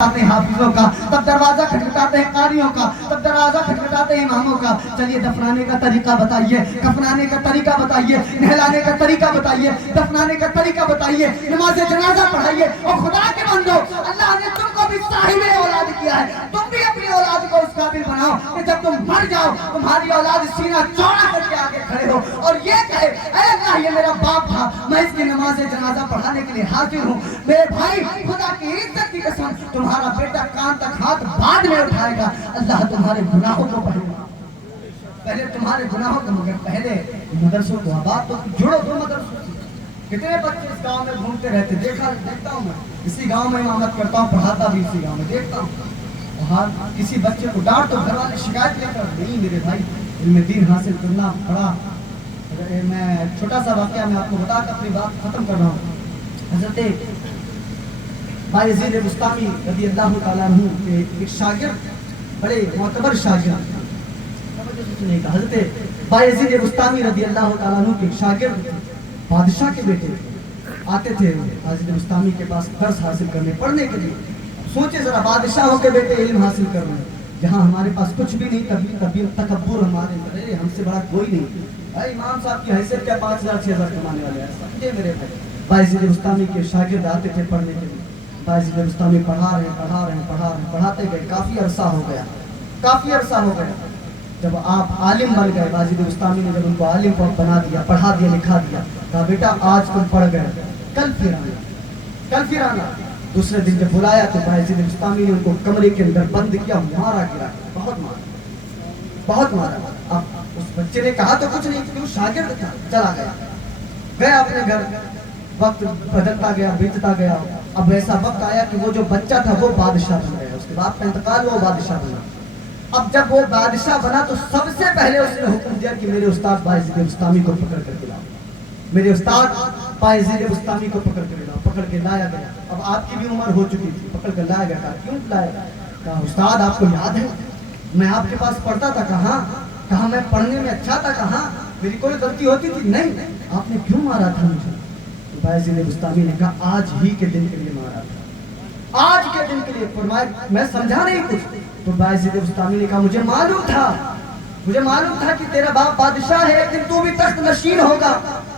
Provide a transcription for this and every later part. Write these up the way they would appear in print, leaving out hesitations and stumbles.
ہیں حافظوں کا، تب دروازہ کھٹکھٹاتے ہیں قاریوں کا، تب دروازہ کھٹکھٹاتے ہیں اماموں کا۔ چلیے دفنانے کا طریقہ بتائیے، کفنانے کا طریقہ بتائیے، نہلانے کا طریقہ بتائیے، دفنانے کا طریقہ بتائیے، نماز جنازہ پڑھائیے۔ اور خدا کے بندو، اللہ نے تم کو بھی صاحب اولاد کیا ہے، تم بھی اپنی اولاد کو اس قابل بناؤ کہ جب تم مر جاؤ تمہاری اولاد سینہ چوڑا کر کے آگے کھڑے ہو اور یہ کہے اے اللہ یہ میرا باپ تھا، میں اس کی نماز جنازہ پڑھانے کے لیے حاضر ہوں۔ میرے بھائی خدا کی عزت کی قسم، تمہارا بیٹا کان تک ہاتھ بعد میں اٹھائے گا، اللہ تمہارے گناہوں کو پڑھے گا، پہلے تمہارے گناہوں کو، مگر پہلے مدرسوں کو آباد تو جڑو دو مدرسوں سے۔ کتنے بچے اس گاؤں میں گھومتے رہتے، دیکھتا ہوں میں، اسی گاؤں میں امامت کرتا ہوں، پڑھاتا بھی اسی گاؤں میں، دیکھتا ہوں وہاں کسی بچے کو ڈانٹ تو گھر والے شکایت لے کر، نہیں میرے بھائی علم دین حاصل کرنا بڑا۔ میں چھوٹا سا واقعہ میں آپ کو بتا کر اپنی بات ختم کر رہا ہوں۔ حضرت بایزید بستامی رضی اللہ تعالیٰ عنہ کے ایک شاگرد، بڑے معتبر شاگرد، حضرت بایزید بستامی رضی اللہ تعالیٰ عنہ کے ایک شاگرد بادشاہ کے بیٹے آتے تھے بایزید بستامی کے پاس درس حاصل کرنے، پڑھنے کے لیے۔ سوچے ذرا بادشاہوں کے بیٹے علم حاصل کر رہے ہیں، جہاں ہمارے پاس کچھ بھی نہیں، کبھی تکبر ہمارے، ہم سے بڑا کوئی نہیں۔ بھائی امام صاحب کی حیثیت کیا 5,000 6,000 کمانے والے ہیں، سمجھے میرے بھائی۔ بایزید بستامی کے شاگرد آتے تھے پڑھنے کے لیے، بایزید بستامی پڑھا رہے ہیں، پڑھاتے گئے، کافی عرصہ ہو گیا۔ جب آپ عالم بن گئے، بایزید بستامی نے جب ان کو عالم بنا دیا، پڑھا دیا، لکھا دیا، کہا بیٹا آج تم پڑھ گئے، کل پھر آنا۔ دوسرے دن جب بلایا تو بایزید بستامی نے ان کو کمرے کے اندر بند کیا، مارا گرا، بہت مارا۔ اب اس بچے نے کہا تو کچھ نہیں، کیوں شاگرد تھا، چلا گیا اپنے گھر۔ وقت بدلتا گیا، بیتتا گیا، اب ایسا وقت آیا کہ وہ جو بچہ تھا وہ بادشاہ بن گیا، اس کے باپ کا انتقال ہوا، وہ بادشاہ بنا۔ اب جب وہ بادشاہ بنا تو سب سے پہلے اس نے حکم دیا کہ میرے استاد بایزید بستامی کو پکڑ کر کے لاؤ، میرے استاد بایزید بستامی کو پکڑ کر لاؤ۔ پکڑ کے لایا گیا، اب آپ کی بھی عمر ہو چکی تھی، پکڑ کر لایا گیا۔ کہا کیوں لایا گیا؟ کہا استاد آپ کو یاد ہے میں آپ کے پاس پڑھتا تھا؟ کہا میں پڑھنے میں اچھا تھا، کہا میری کوئی غلطی ہوتی تھی؟ نہیں۔ آپ نے کیوں مارا تھا مجھے؟ بایزید بستامی نے کہا آج ہی کے دن کے لیے مارا تھا، آج کے دن کے لیے۔ فرمایا میں سمجھا نہیں کچھ۔ تو بایزید بستامی نے کہا مجھے معلوم تھا کہ تیرا باپ بادشاہ ہے، لیکن تو بھی تخت نشین ہوگا،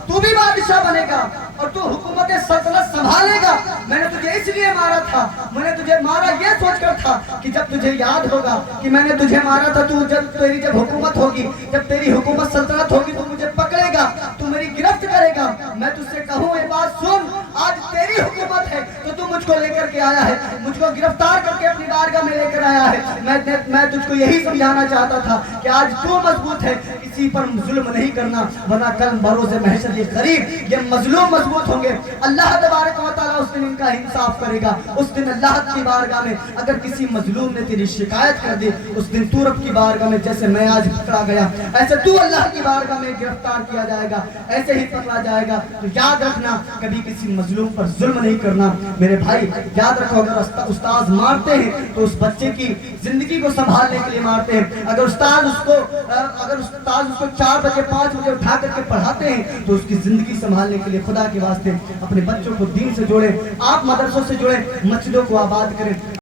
تو بھی بادشاہ بنے گا اور تو حکومت سلطنت سنبھالے گا۔ میں نے تجھے اس لیے مارا تھا، میں نے تجھے مارا یہ سوچ کر تھا کہ جب تجھے یاد ہوگا کہ میں نے تجھے مارا تھا، تو جب حکومت ہوگی، جب تیری حکومت سلطنت ہوگی تو مجھے پکڑے گا، تو میری گرفت کرے گا۔ میں تجھ سے کہوں یہ بات سن، آج تیری حکومت ہے تو تو مجھ کو لے کر کے آیا ہے، مجھ کو گرفتار کر کے اپنی بارگاہ میں لے کر آیا ہے۔ میں تجھ کو یہی سمجھانا چاہتا تھا کہ آج تو مضبوط ہے، کسی پر ظلم نہیں کرنا، ورنہ کل بروز محشر یہ غریب، یہ مظلوم مضبوط ہوں گے۔ اللہ تبارک و تعالیٰ اس دن ان کا انصاف کرے گا۔ اس دن اللہ کی بارگاہ میں اگر کسی مظلوم نے تیری شکایت کر دی، اس دن تو رب کی بارگاہ میں جیسے میں آج پکڑا گیا، ایسے تو اللہ کی بارگاہ میں گرفتار کیا جائے گا، ایسے ہی پکڑا جائے گا۔ تو یاد رکھنا کبھی کسی مظلوم پر ظلم نہیں کرنا میرے بھائی۔ یاد رکھو اگر استاذ مارتے ہیں تو اس بچے کی زندگی کو سنبھالنے کے لیے مارتے ہیں۔ اگر استاذ اس کو 4 بجے 5 بجے اٹھا کر کے پڑھاتے ہیں تو اس کی زندگی سنبھالنے کے لیے خدا کے واسطے اپنے بچوں کو دین سے جوڑیں، آپ مدرسوں سے جوڑیں، مسجدوں کو آباد کریں۔